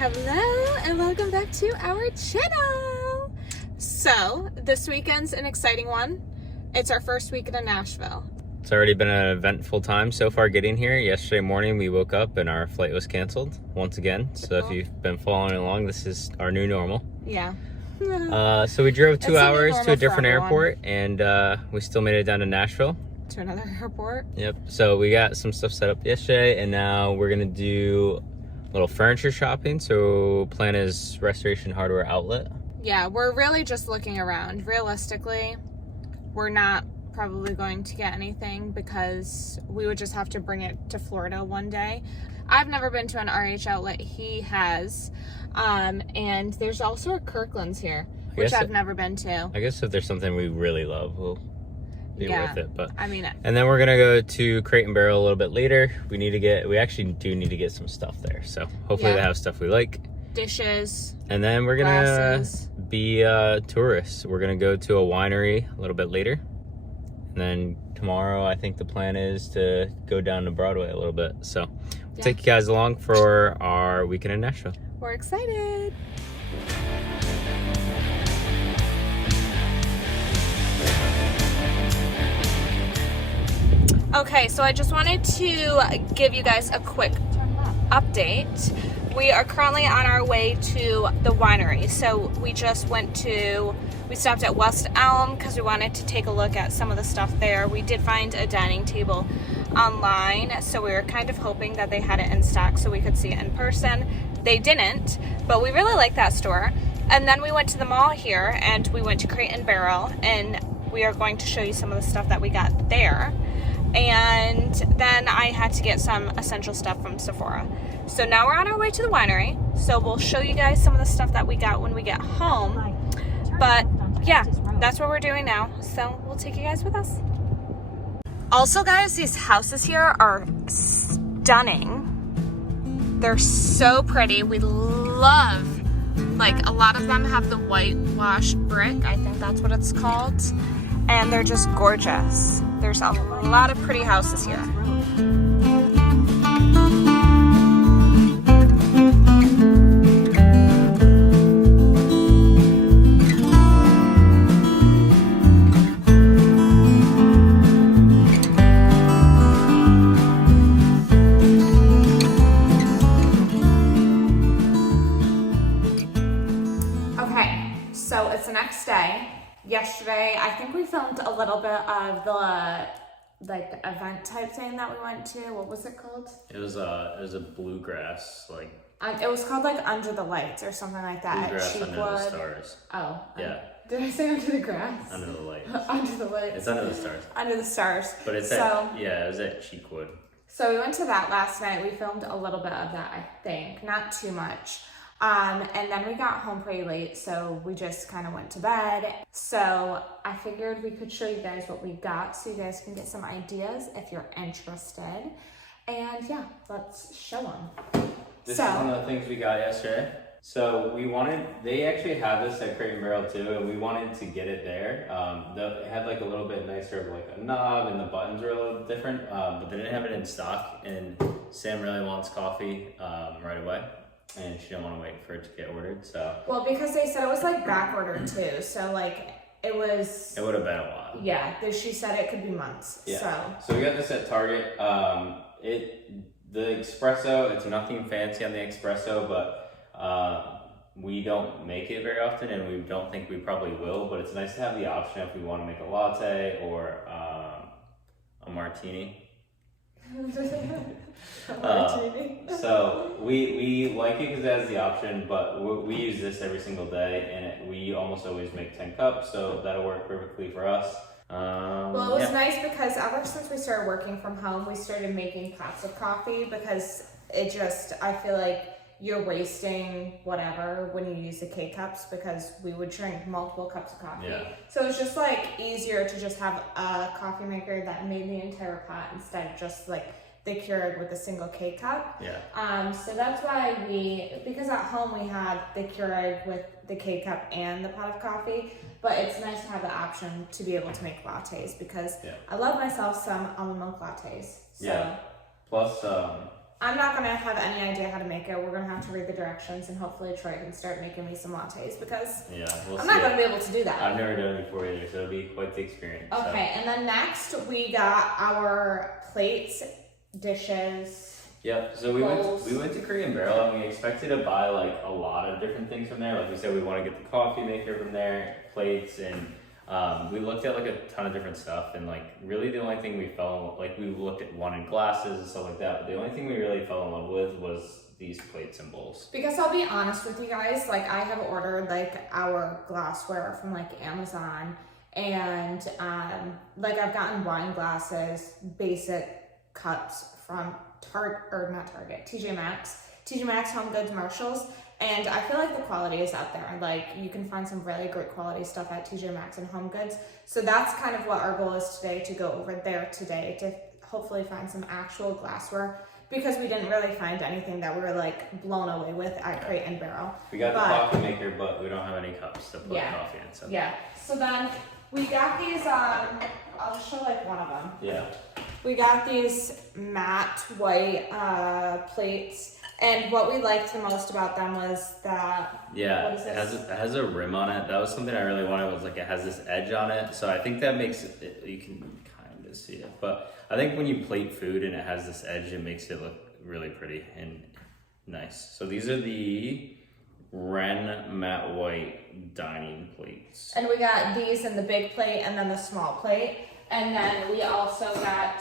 Hello and welcome back to our channel. So this weekend's an exciting one. It's our first weekend in Nashville. It's already been an eventful time so far getting here. Yesterday morning we woke up and our flight was canceled once again. So if you've been following along, this is our new normal. Yeah. So we drove 2 hours to a different everyone. airport and we still made it down to Nashville. To another airport. Yep. So we got some stuff set up yesterday and now we're gonna do a little furniture shopping. So plan is Restoration Hardware Outlet. Yeah, we're really just looking around. Realistically, we're not probably going to get anything because we would just have to bring it to Florida one day. I've never been to an RH outlet. He has. And there's also a Kirkland's here, which I've never been to. I guess if there's something we really love, we'll be worth it. But I mean, and then we're gonna go to Crate and Barrel a little bit later. We actually do need to get some stuff there. So hopefully they have stuff we like. Dishes. And then we're gonna be tourists. We're gonna go to a winery a little bit later. And then tomorrow, I think the plan is to go down to Broadway a little bit. So we'll take you guys along for our weekend in Nashville. We're excited. Okay, so I just wanted to give you guys a quick update. We are currently on our way to the winery. So we stopped at West Elm because we wanted to take a look at some of the stuff there. We did find a dining table online, so we were kind of hoping that they had it in stock so we could see it in person. They didn't, but we really like that store. And then we went to the mall here and we went to Crate and Barrel, and we are going to show you some of the stuff that we got there. And then I had to get some essential stuff from Sephora. So now we're on our way to the winery. So we'll show you guys some of the stuff that we got when we get home. But yeah, that's what we're doing now. So we'll take you guys with us. Also guys, these houses here are stunning. They're so pretty. We love, like, a lot of them have the whitewashed brick. I think that's what it's called. And they're just gorgeous. There's a lot of pretty houses here. Okay, so it's the next day. Yesterday, I think we filmed a little bit of the event type thing that we went to. What was it called? It was a bluegrass, like. It was called like Under the Lights or something like that. Bluegrass Under the Stars. Oh. Yeah. Did I say Under the Grass? Under the Lights. Under the Lights. It's Under the Stars. Under the Stars. But it was at Cheekwood. So we went to that last night. We filmed a little bit of that, I think. Not too much. And then we got home pretty late, so we just kind of went to bed. So I figured we could show you guys what we got so you guys can get some ideas if you're interested. And yeah, let's show them. This is one of the things we got yesterday. So they actually have this at Crate and Barrel too, and we wanted to get it there. It had like a little bit nicer, like a knob, and the buttons were a little different, but they didn't have it in stock. And Sam really wants coffee right away. And she didn't want to wait for it to get ordered, so. Well, because they said it was like back ordered too, so like it would have been a while. Yeah, she said it could be months. Yeah. So we got this at Target. The espresso, it's nothing fancy on the espresso, but we don't make it very often, and we don't think we probably will. But it's nice to have the option if we want to make a latte or a martini. So we like it because it has the option, but we use this every single day, and we almost always make 10 cups, so that'll work perfectly for us. Well, it was nice because ever since we started working from home, we started making pots of coffee because I feel like you're wasting whatever when you use the K-cups because we would drink multiple cups of coffee. Yeah. So it's just like easier to just have a coffee maker that made the entire pot instead of just like the Keurig with a single K-cup. Yeah. So that's why because at home we had the Keurig with the K-cup and the pot of coffee, but it's nice to have the option to be able to make lattes because I love myself some almond milk lattes. So. Yeah. Plus, I'm not gonna have any idea how to make it. We're gonna have to read the directions, and hopefully Troy can start making me some lattes, because I'm not gonna be able to do that. I've never done it before either, so it'll be quite the experience. Okay, and then next we got our plates, dishes. Yep. So we went to Korean Barrel, and we expected to buy like a lot of different things from there. Like we said, we want to get the coffee maker from there, plates, and we looked at like a ton of different stuff. And like really, the only thing we we looked at wanted glasses and stuff like that. But the only thing we really fell in love with was these plates and bowls. Because I'll be honest with you guys, like I have ordered like our glassware from like Amazon, and like I've gotten wine glasses, basic cups from TJ Maxx, Home Goods, Marshalls, and I feel like the quality is out there. Like you can find some really great quality stuff at TJ Maxx and Home Goods. So that's kind of what our goal is today, to go over there today to hopefully find some actual glassware, because we didn't really find anything that we were like blown away with at Crate and Barrel. We got the coffee maker, but we don't have any cups to put coffee in. So. Yeah. So then we got these, I'll just show like one of them. Yeah. We got these matte white plates, and what we liked the most about them was that what is this? It has a rim on it. That was something I really wanted. Was like it has this edge on it, so I think that makes it. You can kind of see it, but I think when you plate food and it has this edge, it makes it look really pretty and nice. So these are the Ren matte white dining plates, and we got these in the big plate and then the small plate. And then we also got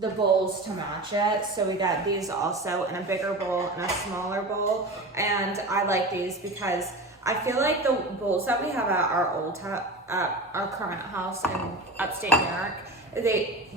the bowls to match it. So we got these also in a bigger bowl and a smaller bowl. And I like these because I feel like the bowls that we have at our current house in upstate New York,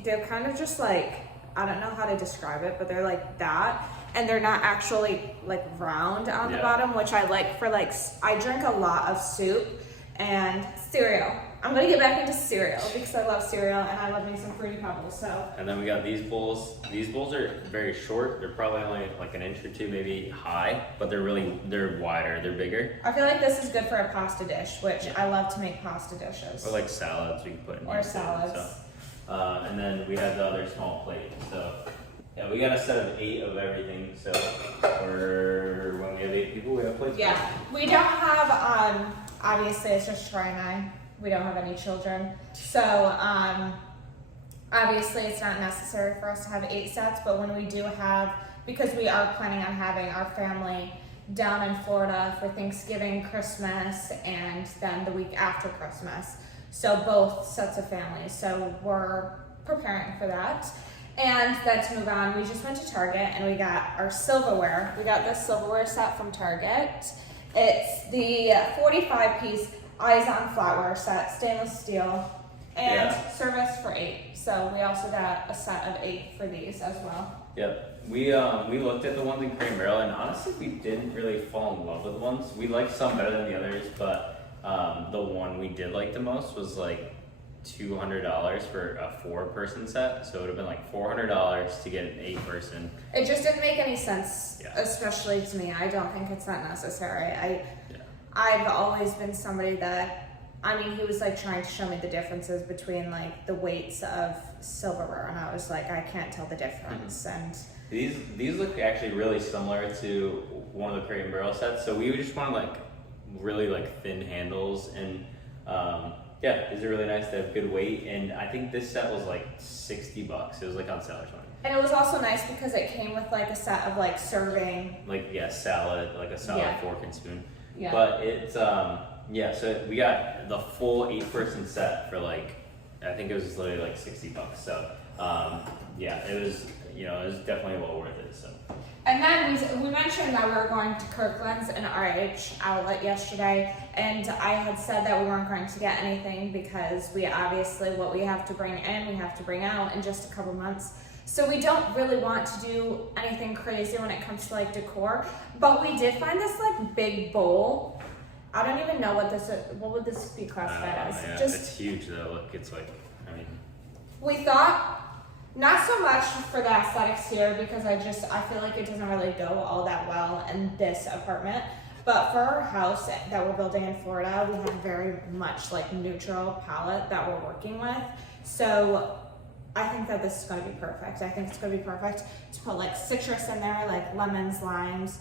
they're kind of just like, I don't know how to describe it, but they're like that. And they're not actually like round on the bottom, which I like for like, I drink a lot of soup and cereal. I'm gonna get back into cereal because I love cereal and I love me some Fruity Pebbles. So. And then we got these bowls. These bowls are very short. They're probably only like an inch or two, maybe high, but they're wider. They're bigger. I feel like this is good for a pasta dish, which I love to make pasta dishes. Or like salads we can put in. Or salads. So, and then we had the other small plate. So yeah, we got a set of 8 of everything. So when we have 8 people, we have plates. Yeah, we don't have obviously it's just Troy and I. We don't have any children. So obviously it's not necessary for us to have 8 sets, but when we do have, because we are planning on having our family down in Florida for Thanksgiving, Christmas, and then the week after Christmas. So both sets of families. So we're preparing for that. And then to move on, we just went to Target and we got our silverware. We got this silverware set from Target. It's the 45-piece Eyes on flatware set, stainless steel, and service for 8. So we also got a set of 8 for these as well. Yep. We looked at the ones in Crate and Barrel, and honestly, we didn't really fall in love with the ones. We liked some better than the others, but the one we did like the most was like $200 for a 4-person set. So it would have been like $400 to get an 8-person. It just didn't make any sense, especially to me. I don't think it's that necessary. I've always been somebody that, I mean, he was like trying to show me the differences between like the weights of silverware, and I was like, I can't tell the difference. And these look actually really similar to one of the Crate and Barrel sets. So we just wanted like really like thin handles, and these are really nice. They have good weight, and I think this set was like $60. It was like on sale or something. And it was also nice because it came with like a set of like serving, salad, like a salad fork and spoon. Yeah. But it's so we got the full 8-person set for like, I think it was literally like $60. So it was it was definitely well worth it. So. And then we mentioned that we were going to Kirkland's and RH outlet yesterday, and I had said that we weren't going to get anything because we obviously what we have to bring in, we have to bring out in just a couple months. So we don't really want to do anything crazy when it comes to like decor, but we did find this like big bowl. I don't even know what this is. What would this be classified as? Yeah, it's huge though. Look, it's like, we thought not so much for the aesthetics here because I feel like it doesn't really go all that well in this apartment. But for our house that we're building in Florida, we have very much like neutral palette that we're working with. So I think that this is going to be perfect. I think it's going to be perfect to put like citrus in there, like lemons, limes,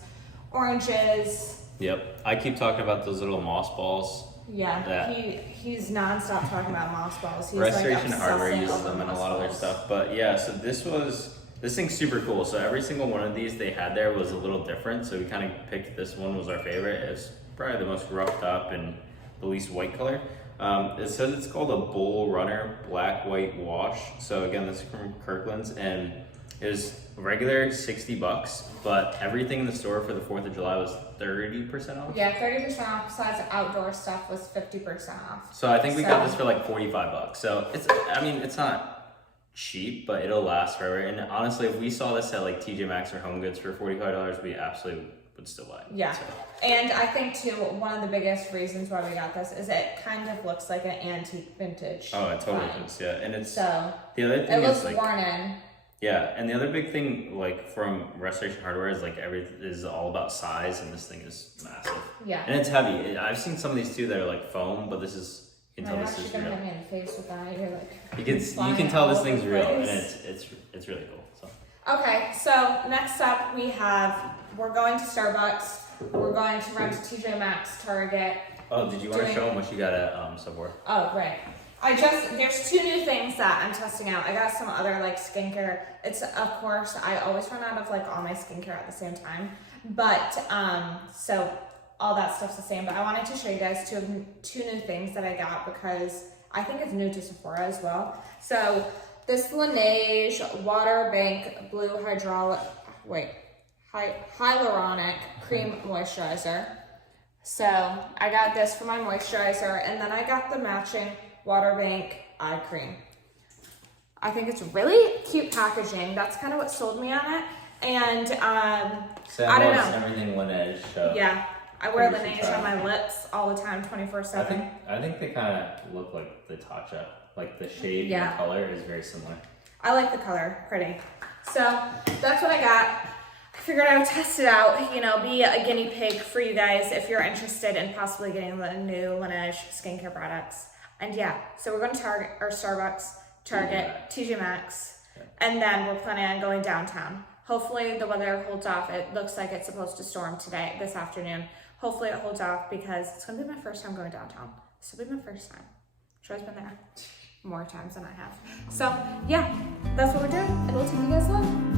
oranges. Yep. I keep talking about those little moss balls. Yeah, he's nonstop talking about moss balls. He's Restoration like Hardware obsessing uses over them in a moss lot of their balls. stuff. But yeah, so this thing's super cool. So every single one of these they had there was a little different. So we kind of picked this one was our favorite. It's probably the most roughed up and the least white color. It says it's called a Bull Runner Black White Wash. So again, this is from Kirkland's and it was regular $60, but everything in the store for the 4th of July was 30% off. Yeah, 30% off. Besides outdoor stuff was 50% off. So I think we got this for like $45. So it's not cheap, but it'll last forever. And honestly, if we saw this at like TJ Maxx or Home Goods for $45, we absolutely would still buy it. Yeah. So. And I think too, one of the biggest reasons why we got this is it kind of looks like an antique vintage. Oh, it totally vibe. does. Yeah, and it's So the other thing it looks is like worn in. yeah, and the other big thing like from Restoration Hardware is like everything is all about size, and this thing is massive. Yeah. And it's heavy. I've seen some of these too that are like foam, but this is you can tell this is You're real. gonna hit me in the face with that. You're like You can tell this thing's real, and it's really cool. So. Okay, so next up we're going to Starbucks. We're going to run to TJ Maxx, Target. Oh, did you want to show them what you got at Subway? Oh, right. There's 2 new things that I'm testing out. I got some other like skincare. It's, of course, I always run out of like all my skincare at the same time. But, so all that stuff's the same. But I wanted to show you guys two new things that I got because I think it's new to Sephora as well. So this Laneige Water Bank Blue Hyaluronic Cream Moisturizer. So I got this for my moisturizer, and then I got the matching Water Bank eye cream. I think it's really cute packaging. That's kind of what sold me on it. And Sam I don't wants know. everything Laneige. So Yeah, I wear Laneige on my lips all the time, 24/7. I think they kind of look like the Tatcha. Like the shade and the color is very similar. I like the color, pretty. So that's what I got. I figured I would test it out, be a guinea pig for you guys if you're interested in possibly getting the new Laneige skincare products. And yeah, so we're going to Target or Starbucks, Target, TJ Maxx, and then we're planning on going downtown. Hopefully the weather holds off. It looks like it's supposed to storm this afternoon. Hopefully it holds off because it's going to be my first time going downtown. This will be my first time. Troy's been there more times than I have. So yeah, that's what we're doing, and we'll take you guys along.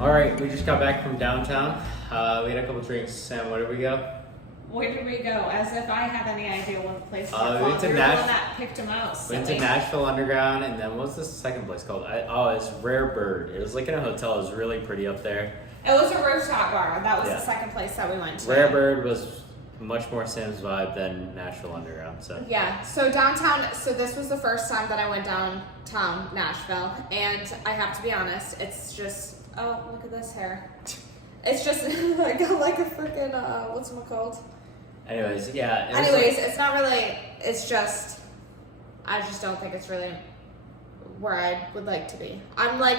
All right, we just got back from downtown. We had a couple drinks. Sam, where did we go? Where did we go? As if I have any idea what the place is We called. went to You're the one that picked them out. We went to Nashville Underground, and then what's the second place called? It's Rare Bird. It was like in a hotel. It was really pretty up there. It was a rooftop bar. That was the second place that we went to. Rare Bird was much more Sam's vibe than Nashville Underground. So yeah, so downtown. So this was the first time that I went downtown Nashville, and I have to be honest, it's just look at this hair. It's just like a freaking what's it called? Anyways, yeah. It's not really. It's just I just don't think it's really where I would like to be. I'm like.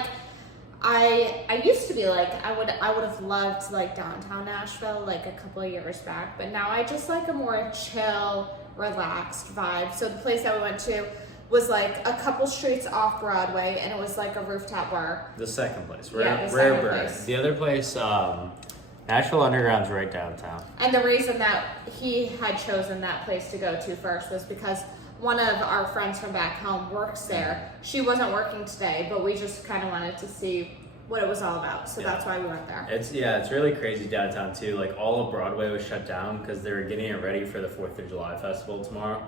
I used to be like I would have loved like downtown Nashville like a couple of years back, but now I just like a more chill, relaxed vibe. So the place that we went to was like a couple streets off Broadway, and it was like a rooftop bar. The second place, the Rare second Bird. place. The other place, Nashville Underground's right downtown. And the reason that he had chosen that place to go to first was because one of our friends from back home works there. She wasn't working today, but we just kind of wanted to see what it was all about. So that's why we went there. It's really crazy downtown too. Like all of Broadway was shut down because they were getting it ready for the 4th of July festival tomorrow.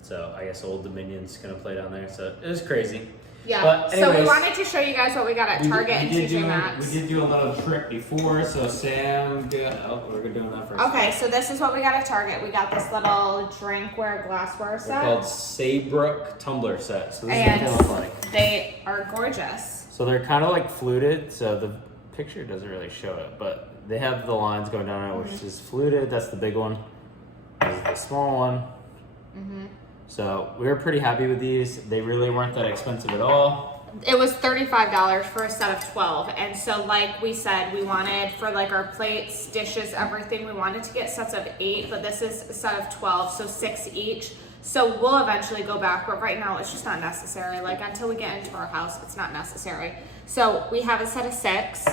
So I guess Old Dominion's gonna play down there. So it was crazy. Yeah. But so we anyways, wanted to show you guys what we got at Target and TJ Maxx. We did do a little trip before, so Sam, we're doing that first. Okay, so this is what we got at Target. We got this little drinkware glassware set. They're called Saybrook tumbler set. So this and is what they look like. They are gorgeous. So they're kind of like fluted. So the picture doesn't really show it, but they have the lines going down it, which is fluted. That's the big one. This is the small one. So we were pretty happy with these. They really weren't that expensive at all. It was $35 for a set of 12. And so like we said, we wanted for like our plates, dishes, everything, we wanted to get sets of 8, but this is a set of 12, so 6 each. So we'll eventually go back, but right now it's just not necessary. Like until we get into our house, it's not necessary. So we have a set of 6,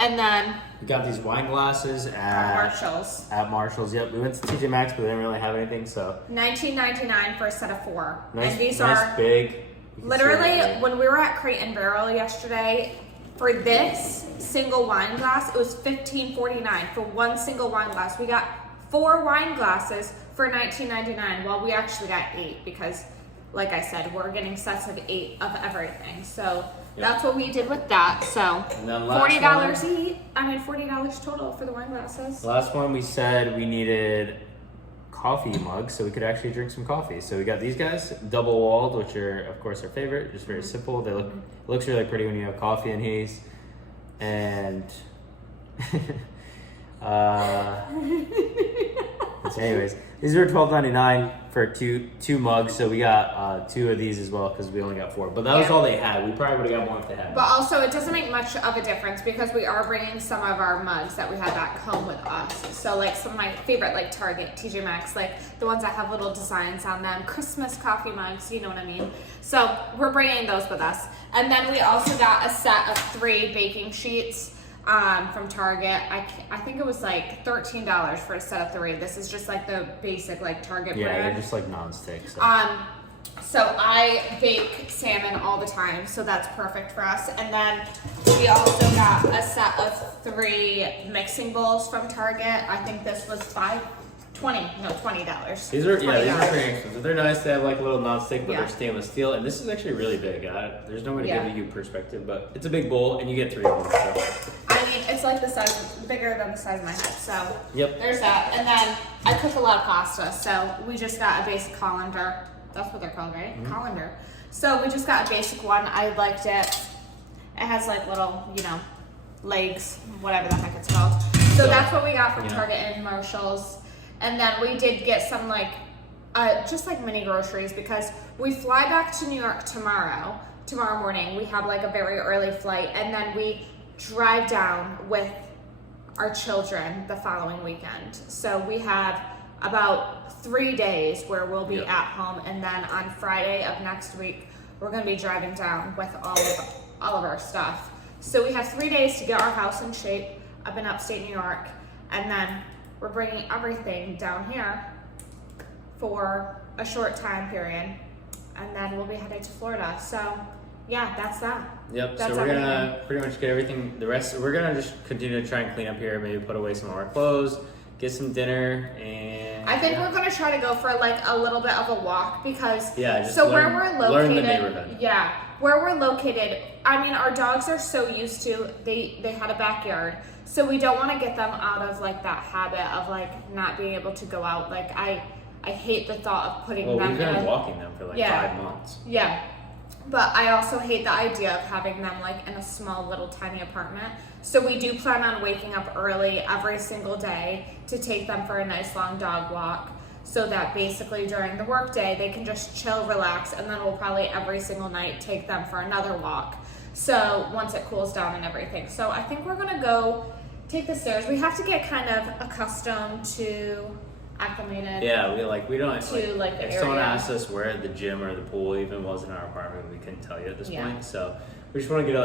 and then we got these wine glasses at Marshalls. At Marshalls, yep. We went to TJ Maxx, but they didn't really have anything, so $19.99 for a set of 4. nice, and these nice are big. literally when we were at Crate and Barrel yesterday. For this single wine glass, it was $15.49 for one single wine glass. We got 4 wine glasses for $19.99. Well, we actually got 8 because, like I said, we're getting sets of 8 of everything. So that's what we did with that. So $40 each. $40 total for the wine glasses. Last one, we said we needed coffee mugs so we could actually drink some coffee. So we got these guys, double walled, which are of course our favorite. Just very simple. They look it looks really pretty when you have coffee in these. And anyways, these are $12.99 for two mugs. So we got 2 of these as well because we only got 4. But that was all they had. We probably would have got more if they had. But also, it doesn't make much of a difference because we are bringing some of our mugs that we had back home with us. So like some of my favorite, like Target, TJ Maxx, like the ones that have little designs on them, Christmas coffee mugs, you know what I mean? So we're bringing those with us. And then we also got a set of 3 baking sheets. From Target. I think it was like $13 for a set of 3. This is just like the basic like Target brand. Yeah, they're just like non-stick. So I bake salmon all the time, so that's perfect for us. And then we also got a set of 3 mixing bowls from Target. I think this was $20. These are pretty expensive. They're nice. They have like a little non-stick, but they're stainless steel. And this is actually really big. There's no way to give you perspective, but it's a big bowl, and you get 3 of them. So. I mean, it's like the size, bigger than the size of my head. So there's that. And then I cook a lot of pasta, so we just got a basic colander. That's what they're called, right? Mm-hmm. Colander. So we just got a basic one. I liked it. It has like little, legs, whatever the heck it's called. So that's what we got from Target and Marshalls. And then we did get some just like mini groceries because we fly back to New York tomorrow morning. We have like a very early flight, and then we drive down with our children the following weekend. So we have about 3 days where we'll be at home, and then on Friday of next week we're going to be driving down with all of our stuff. So we have 3 days to get our house in shape up in upstate New York, and then we're bringing everything down here for a short time period, and then we'll be headed to Florida. So that's that. Yep. So we're gonna pretty much get everything. The rest, we're gonna just continue to try and clean up here. Maybe put away some of our clothes, get some dinner, and I think we're gonna try to go for like a little bit of a walk because where we're located. Learn the neighborhood. Yeah, where we're located. I mean, our dogs are so used to they had a backyard, so we don't want to get them out of like that habit of like not being able to go out. Like I hate the thought of putting them. We've been walking them for like 5 months. Yeah. But I also hate the idea of having them like in a small little tiny apartment. So we do plan on waking up early every single day to take them for a nice long dog walk, so that basically during the workday they can just chill, relax, and then we'll probably every single night take them for another walk. So once it cools down and everything. So I think we're gonna go take the stairs. We have to get kind of accustomed to acclimated. Yeah, we don't to like the if area. Someone asked us where the gym or the pool even was in our apartment, we couldn't tell you at this point. So we just want to get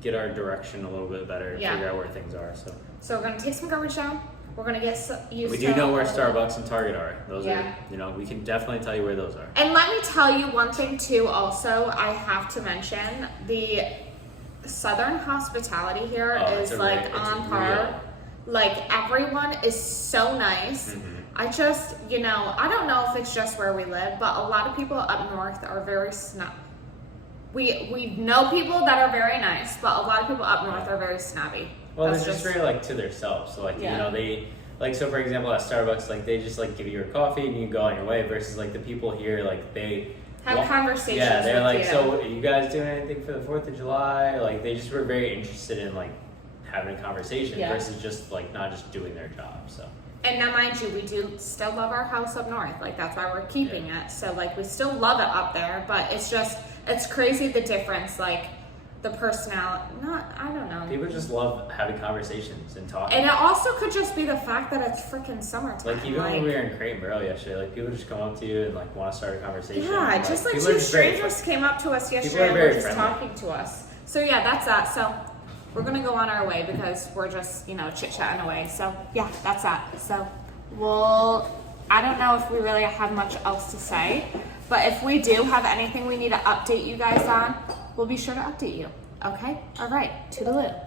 get our direction a little bit better and figure out where things are. So we're gonna take some garbage down. We're gonna get used. We do know where Starbucks and Target are. Those are we can definitely tell you where those are. And let me tell you one thing too. Also, I have to mention the Southern hospitality here is like on par. Like everyone is so nice. Mm-hmm. I just, I don't know if it's just where we live, but a lot of people up north are very we know people that are very nice, but a lot of people up north are very snobby. Well, they're just very to themselves. So they so for example at Starbucks, they just give you your coffee and you go on your way. Versus the people here, they have conversations. Yeah, they're with so are you guys doing anything for the 4th of July? They just were very interested in having a conversation Yeah. versus just like not just doing their job. So. And now, mind you, we do still love our house up north. Like, that's why we're keeping it. So, like, we still love it up there, but it's just, it's crazy the difference, like, the personality, I don't know. People just love having conversations and talking. And it also could just be the fact that it's freaking summertime. Like, even when we were in Crate and Barrel yesterday, like, people just come up to you and, like, want to start a conversation. Yeah, just like two strangers came up to us yesterday and were just talking to us. So, yeah, that's that. So, we're going to go on our way because we're just, you know, chit-chatting away. So, yeah, that's that. So, I don't know if we really have much else to say, but if we do have anything we need to update you guys on, we'll be sure to update you. Okay? All right. Toodaloo.